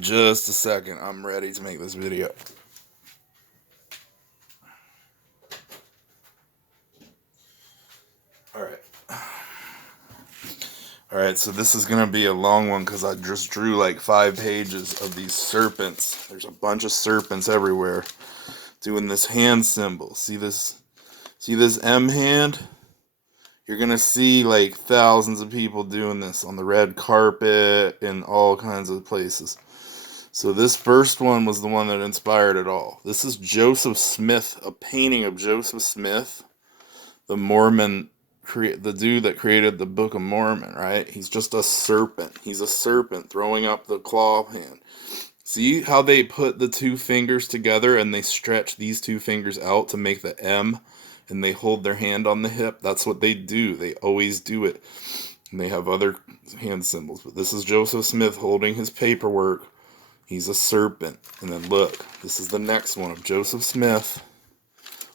Just a second. I'm ready to make this video. Alright. Alright, so this is going to be a long one because I just drew like 5 pages of these serpents. There's a bunch of serpents everywhere doing this hand symbol. See this? See this M hand? You're going to see like thousands of people doing this on the red carpet in all kinds of places. So this first one was the one that inspired it all. This is Joseph Smith, a painting of Joseph Smith, the Mormon, the dude that created the Book of Mormon, right? He's just a serpent. He's a serpent throwing up the claw hand. See how they put the 2 fingers together and they stretch these 2 fingers out to make the M, and they hold their hand on the hip? That's what they do. They always do it. And they have other hand symbols, but this is Joseph Smith holding his paperwork. He's a serpent. And then look, this is the next one of Joseph Smith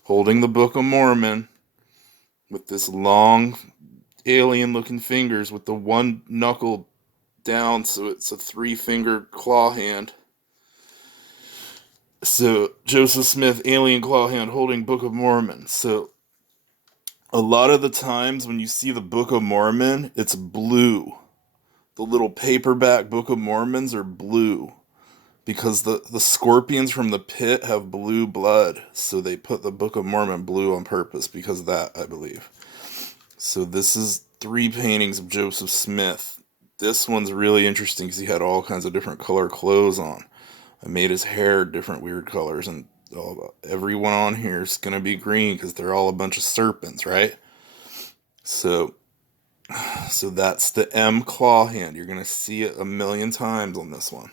holding the Book of Mormon with this long alien looking fingers with the one knuckle down, so it's a 3-finger claw hand. So Joseph Smith, alien claw hand holding Book of Mormon. So a lot of the times when you see the Book of Mormon, it's blue. The little paperback Book of Mormons are blue because the scorpions from the pit have blue blood. So they put the Book of Mormon blue on purpose because of that, I believe. So this is 3 paintings of Joseph Smith. This one's really interesting because he had all kinds of different color clothes on. I made his hair different weird colors, and everyone on here is going to be green because they're all a bunch of serpents, right? So that's the M claw hand. You're going to see it a million times on this one.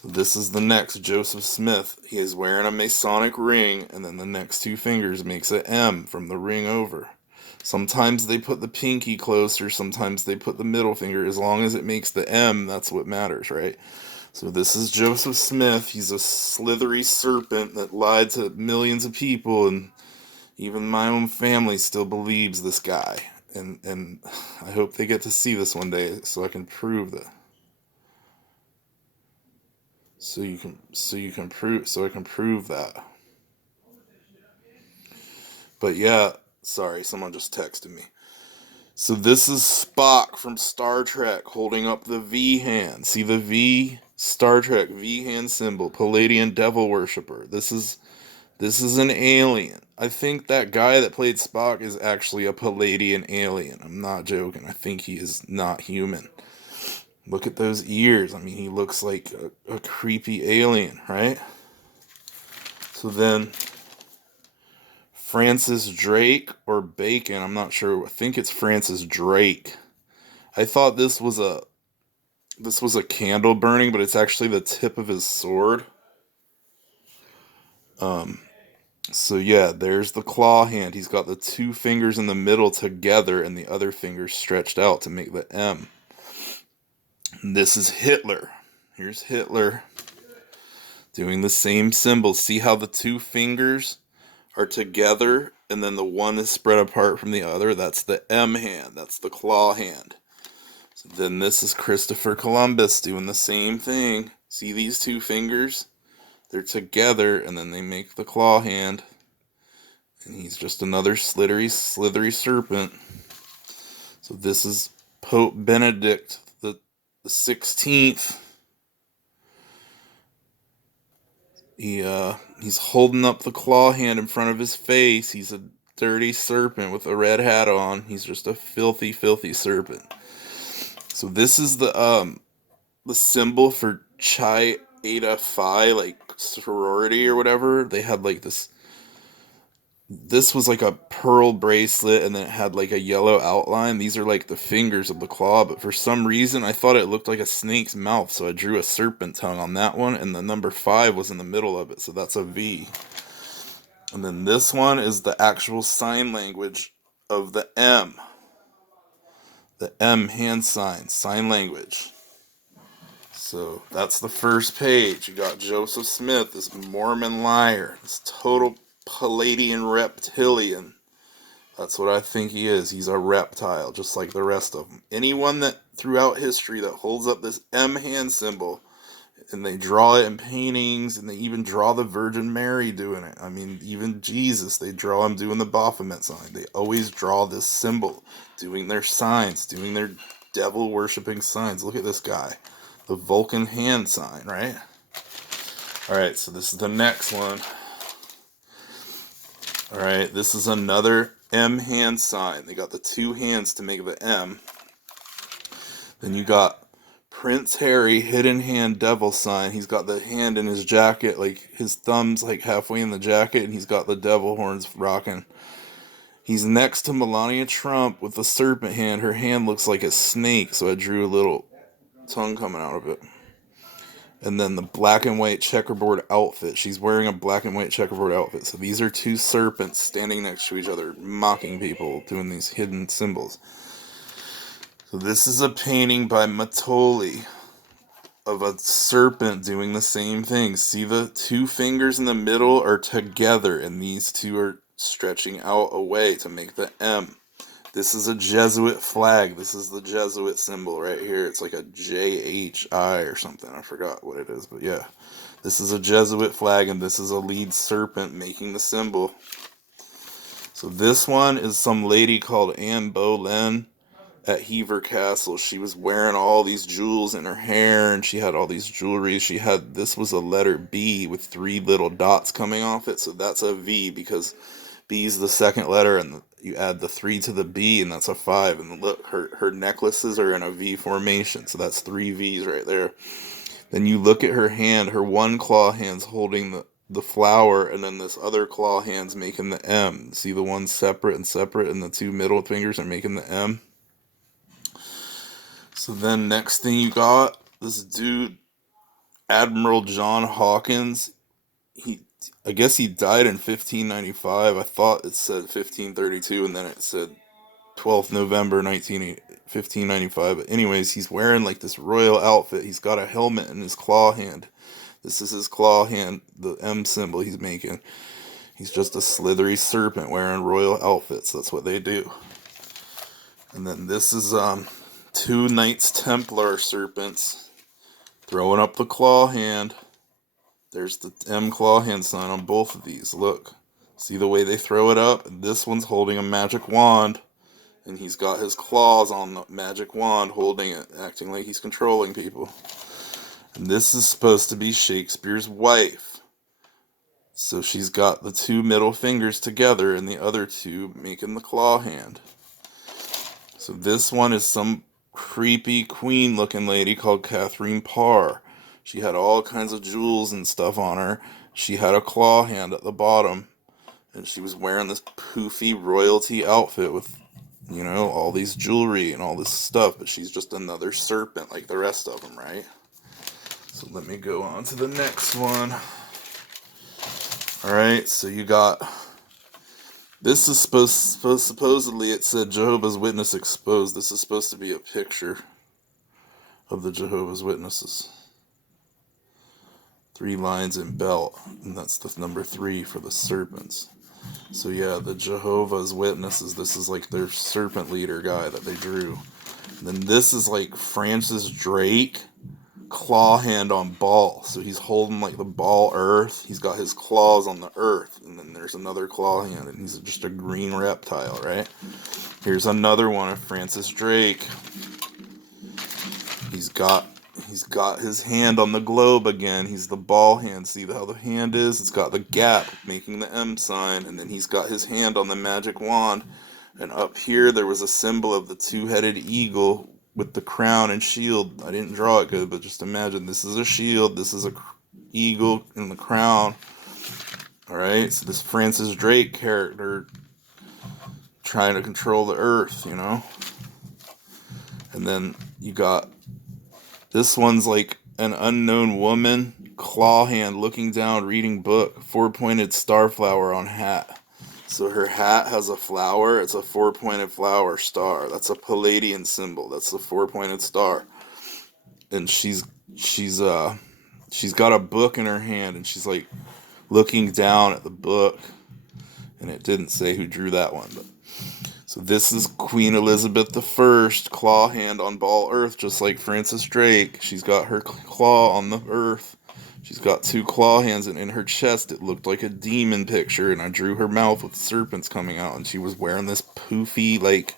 So this is the next Joseph Smith. He is wearing a Masonic ring, and then the next 2 fingers makes an M from the ring over. Sometimes they put the pinky closer, sometimes they put the middle finger. As long as it makes the M, that's what matters, right? So this is Joseph Smith. He's a slithery serpent that lied to millions of people, and even my own family still believes this guy. And I hope they get to see this one day so I can prove that. So I can prove that. But yeah, sorry, someone just texted me. So this is Spock from Star Trek holding up the V hand. See the V? Star Trek V hand symbol, Palladian devil worshipper. This is an alien. I think that guy that played Spock is actually a Palladian alien. I'm not joking. I think he is not human. Look at those ears. I mean, he looks like a creepy alien, right? So then Francis Drake or Bacon, I'm not sure. I think it's Francis Drake. I thought this was a candle burning, but it's actually the tip of his sword. So yeah, there's the claw hand. He's got the 2 fingers in the middle together and the other fingers stretched out to make the M. And this is Hitler. Here's Hitler doing the same symbol. See how the 2 fingers are together and then the one is spread apart from the other? That's the M hand. That's the claw hand. So then this is Christopher Columbus doing the same thing. See these 2 fingers? They're together and then they make the claw hand. And he's just another slithery serpent. So this is Pope Benedict the 16th. He's holding up the claw hand in front of his face. He's a dirty serpent with a red hat on. He's just a filthy serpent. So this is the symbol for Chi Eta Phi, like sorority or whatever. They had like this was like a pearl bracelet, and then it had like a yellow outline. These are like the fingers of the claw, but for some reason I thought it looked like a snake's mouth, so I drew a serpent tongue on that one, and the number 5 was in the middle of it, so that's a V. And then this one is the actual sign language of the M. The M hand sign language. So that's the first page. You got Joseph Smith, this Mormon liar, this total Palladian reptilian. That's what I think he is. He's a reptile, just like the rest of them. Anyone that throughout history that holds up this M hand symbol And they draw it in paintings, and they even draw the Virgin Mary doing it. I mean, even Jesus, they draw him doing the Baphomet sign. They always draw this symbol, doing their signs, doing their devil worshipping signs. Look at this guy, the Vulcan hand sign, right? All right, so this is the next one. All right, this is another M hand sign. They got the two hands to make the M. Then you got Prince Harry hidden hand devil sign. He's got the hand in his jacket, like his thumb's like halfway in the jacket, and he's got the devil horns rocking. He's next to Melania Trump with the serpent hand. Her hand looks like a snake, so I drew a little tongue coming out of it. And then the black and white checkerboard outfit. She's wearing a black and white checkerboard outfit. So these are two serpents standing next to each other, mocking people, doing these hidden symbols. So this is a painting by Matoli of a serpent doing the same thing. See, the two fingers in the middle are together, and these two are stretching out away to make the M. This is a Jesuit flag. This is the Jesuit symbol right here. It's like a JHI or something. I forgot what it is, but yeah. This is a Jesuit flag, and this is a lead serpent making the symbol. So this one is some lady called Anne Boleyn at Hever Castle. She was wearing all these jewels in her hair, and she had all these jewelry. This was a letter B with 3 little dots coming off it, so that's a V because B is the second letter, and you add the 3 to the B, and that's a 5. And look, her necklaces are in a V formation, so that's 3 V's right there. Then you look at her hand. Her one claw hand's holding the flower, and then this other claw hand's making the M. See the one separate, and the 2 middle fingers are making the M? So then next thing you got, this dude, Admiral John Hawkins. I guess he died in 1595. I thought it said 1532, and then it said 12th November 1595. But anyways, he's wearing like this royal outfit. He's got a helmet in his claw hand. This is his claw hand, the M symbol he's making. He's just a slithery serpent wearing royal outfits. That's what they do. And then this is 2 Knights Templar serpents throwing up the claw hand. There's the M claw hand sign on both of these. Look. See the way they throw it up? This one's holding a magic wand, and he's got his claws on the magic wand holding it, acting like he's controlling people. And this is supposed to be Shakespeare's wife. So she's got the 2 middle fingers together and the other 2 making the claw hand. So this one is some creepy queen looking lady called Catherine Parr. She had all kinds of jewels and stuff on her. She had a claw hand at the bottom, and she was wearing this poofy royalty outfit with, all these jewelry and all this stuff, but she's just another serpent like the rest of them, right? So let me go on to the next one. Alright, so you got, this is supposedly it said Jehovah's Witness exposed. This is supposed to be a picture of the Jehovah's Witnesses. 3 lines in belt, and that's the number 3 for the serpents. So yeah, the Jehovah's Witnesses, this is like their serpent leader guy that they drew. And then this is like Francis Drake, claw hand on ball. So he's holding like the ball earth. He's got his claws on the earth. And then there's another claw hand, and he's just a green reptile, right? Here's another one of Francis Drake. He's got his hand on the globe again. He's the ball hand. See how the hand is? It's got the gap making the M sign. And then he's got his hand on the magic wand. And up here there was a symbol of the 2-headed eagle with the crown and shield. I didn't draw it good, but just imagine this is a shield. This is a eagle in the crown. Alright, so this Francis Drake character trying to control the earth, And then you got, this one's like an unknown woman, claw hand, looking down, reading book, 4-pointed star flower on hat. So her hat has a flower. It's a 4-pointed flower star. That's a Palladian symbol. That's the 4-pointed star. And she's got a book in her hand, and she's like looking down at the book. And it didn't say who drew that one, but So this is Queen Elizabeth I, claw hand on ball earth, just like Francis Drake. She's got her claw on the earth. She's got two claw hands, and in her chest it looked like a demon picture, and I drew her mouth with serpents coming out, and she was wearing this poofy, like,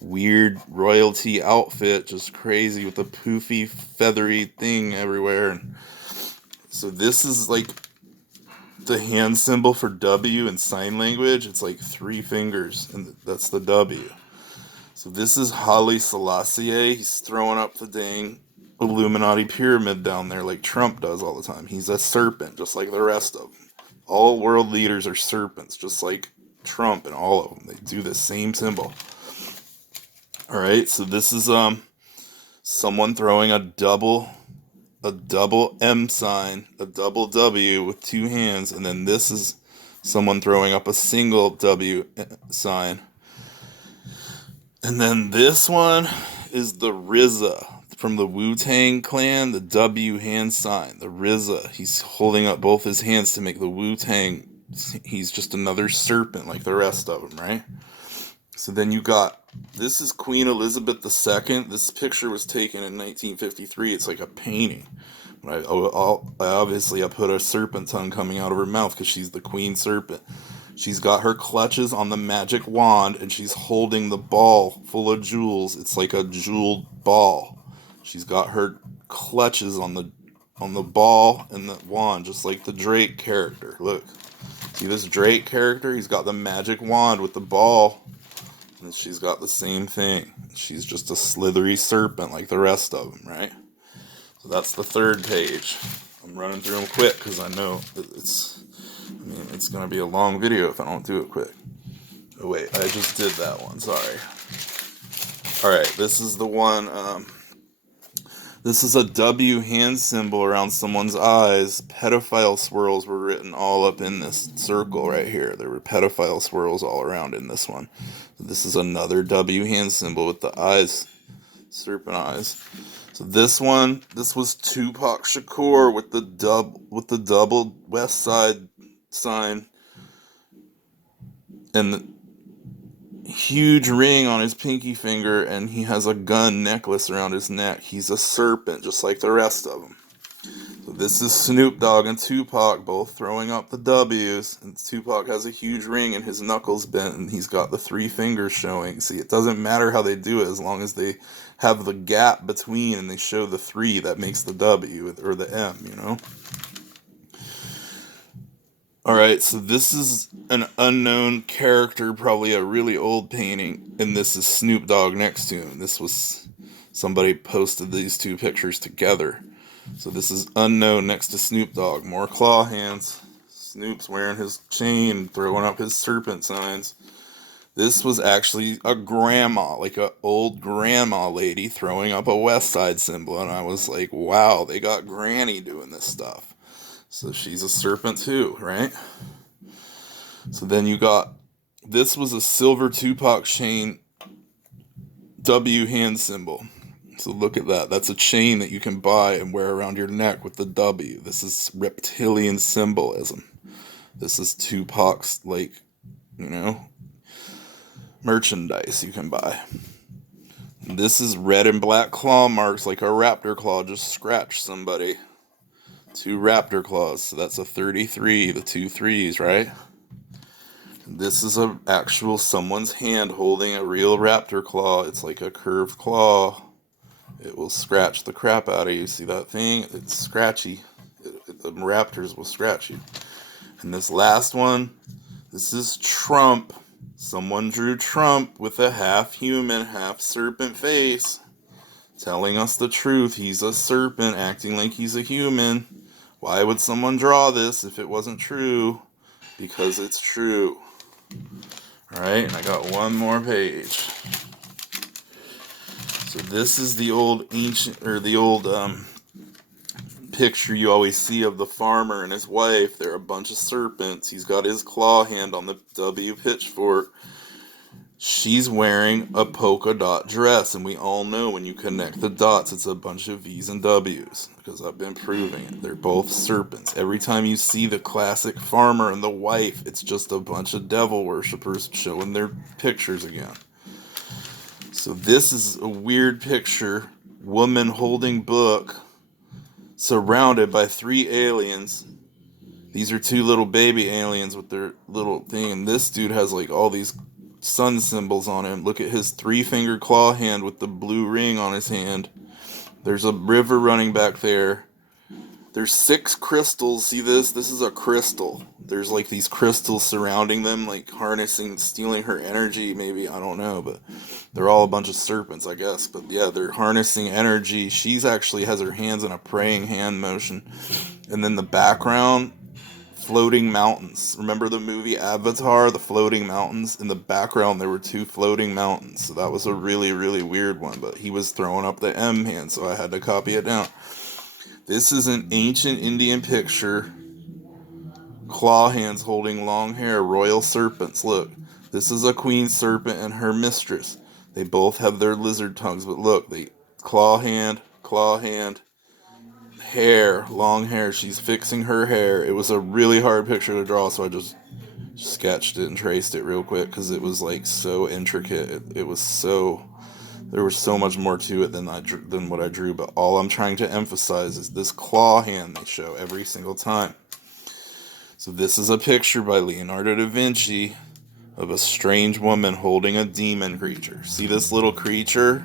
weird royalty outfit, just crazy with a poofy, feathery thing everywhere. And so this is like the hand symbol for W in sign language. It's like three fingers, and that's the W. So this is Haile Selassie. He's throwing up the dang Illuminati pyramid down there like Trump does all the time. He's a serpent, just like the rest of them. All world leaders are serpents, just like Trump and all of them. They do the same symbol. All right, so this is someone throwing a double M sign, a double W with two hands, and then this is someone throwing up a single W sign. And then this one is the RZA from the Wu-Tang Clan, the W hand sign, the RZA. He's holding up both his hands to make the Wu-Tang. He's just another serpent like the rest of them, right? So then you got, this is Queen Elizabeth II. This picture was taken in 1953. It's like a painting. I put a serpent tongue coming out of her mouth because she's the queen serpent. She's got her clutches on the magic wand, and she's holding the ball full of jewels. It's like a jeweled ball. She's got her clutches on the ball and the wand, just like the Drake character. Look, see this Drake character? He's got the magic wand with the ball, and she's got the same thing. She's just a slithery serpent like the rest of them, right? So that's the third page. I'm running through them quick because I know it's going to be a long video if I don't do it quick. Oh, wait, I just did that one. Sorry. Alright, this is the one. This is a W hand symbol around someone's eyes. Pedophile swirls were written all up in this circle right here. There were pedophile swirls all around in this one. This is another W hand symbol with the eyes, serpent eyes. So this was Tupac Shakur with the double West Side sign and the huge ring on his pinky finger, and he has a gun necklace around his neck. He's a serpent, just like the rest of them. So this is Snoop Dogg and Tupac both throwing up the W's, and Tupac has a huge ring and his knuckles bent, and he's got the three fingers showing. See, it doesn't matter how they do it as long as they have the gap between and they show the three. That makes the W or the M, you know? Alright, so this is an unknown character, probably a really old painting, and this is Snoop Dogg next to him. This was, somebody posted these two pictures together. So this is unknown next to Snoop Dogg. More claw hands. Snoop's wearing his chain, throwing up his serpent signs. This was actually a grandma, like an old grandma lady throwing up a West Side symbol, and I was like, wow, they got Granny doing this stuff. So she's a serpent too, right? So then you got, this was a silver Tupac chain W hand symbol. So look at that. That's a chain that you can buy and wear around your neck with the W. This is reptilian symbolism. This is Tupac's, like, merchandise you can buy. This is red and black claw marks, like a raptor claw just scratched somebody. Two raptor claws, so that's a 33, the two threes, right? This is a actual someone's hand holding a real raptor claw. It's like a curved claw. It will scratch the crap out of you. See that thing? It's scratchy. The raptors will scratch you. And this last one, this is Trump. Someone drew Trump with a half human, half serpent face, telling us the truth. He's a serpent acting like he's a human. Why would someone draw this if it wasn't true? Because it's true. Alright, and I got one more page. So this is the old picture you always see of the farmer and his wife. They're a bunch of serpents. He's got his claw hand on the W pitchfork. She's wearing a polka dot dress, and we all know when you connect the dots, it's a bunch of V's and W's, because I've been proving it. They're both serpents. Every time you see the classic farmer and the wife, it's just a bunch of devil worshippers showing their pictures again. So this is a weird picture. Woman holding book, surrounded by 3 aliens. These are 2 little baby aliens with their little thing, and this dude has like all these sun symbols on him. Look at his 3-finger claw hand with the blue ring on his hand. There's a river running back there. There's 6 crystals. See this? This is a crystal. There's like these crystals surrounding them, like harnessing, stealing her energy, maybe. I don't know, but they're all a bunch of serpents, I guess. But yeah, they're harnessing energy. She's actually has her hands in a praying hand motion. And then the background, floating mountains. Remember the movie Avatar, the floating mountains? In the background, there were 2 floating mountains. So that was a really, really weird one. But he was throwing up the M hand, so I had to copy it down. This is an ancient Indian picture. Claw hands holding long hair, royal serpents. Look, this is a queen serpent and her mistress. They both have their lizard tongues, but look, they claw hand, hair, long hair. She's fixing her hair. It was a really hard picture to draw, so I just sketched it and traced it real quick because it was like so intricate. It was so, there was so much more to it than what I drew. But all I'm trying to emphasize is this claw hand they show every single time. So this is a picture by Leonardo da Vinci of a strange woman holding a demon creature. See this little creature?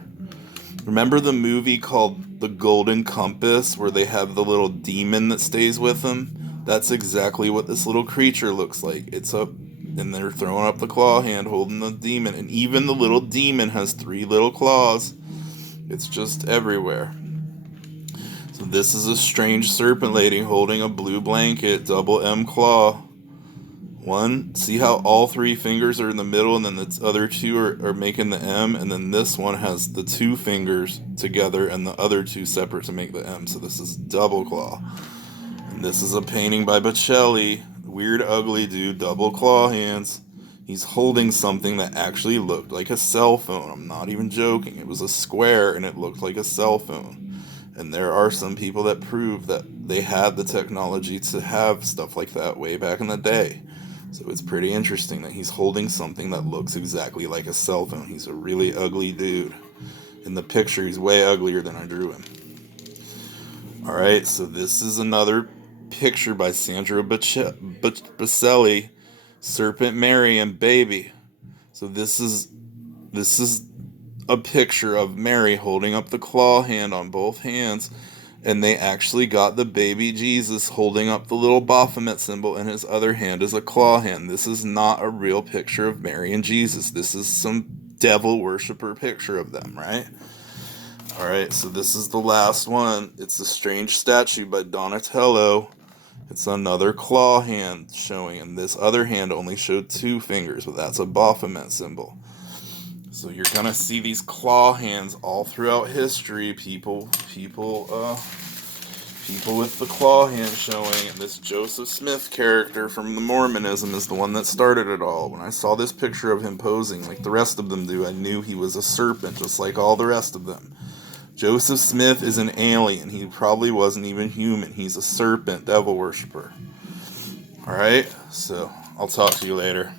Remember the movie called The Golden Compass where they have the little demon that stays with them? That's exactly what this little creature looks like. It's up, and they're throwing up the claw hand holding the demon. And even the little demon has 3 little claws. It's just everywhere. So this is a strange serpent lady holding a blue blanket, double M claw. One, see how all 3 fingers are in the middle and then the other 2 are making the M, and then this one has the 2 fingers together and the other 2 separate to make the M. So this is double claw. And this is a painting by Bocelli, weird ugly dude, double claw hands. He's holding something that actually looked like a cell phone. I'm not even joking. It was a square and it looked like a cell phone. And there are some people that prove that they had the technology to have stuff like that way back in the day. So it's pretty interesting that he's holding something that looks exactly like a cell phone. He's a really ugly dude. In the picture, he's way uglier than I drew him. Alright, so this is another picture by Sandro Bocelli, Serpent Mary and Baby. So this is a picture of Mary holding up the claw hand on both hands, and they actually got the baby Jesus holding up the little Baphomet symbol, and his other hand is a claw hand. This is not a real picture of Mary and Jesus. This is some devil worshiper picture of them, right? Alright, so this is the last one. It's a strange statue by Donatello. It's another claw hand showing, and this other hand only showed 2 fingers, but that's a Baphomet symbol. So you're gonna see these claw hands all throughout history. People with the claw hand showing. And this Joseph Smith character from the Mormonism is the one that started it all. When I saw this picture of him posing like the rest of them do, I knew he was a serpent, just like all the rest of them. Joseph Smith is an alien. He probably wasn't even human. He's a serpent, devil worshiper. Alright, so I'll talk to you later.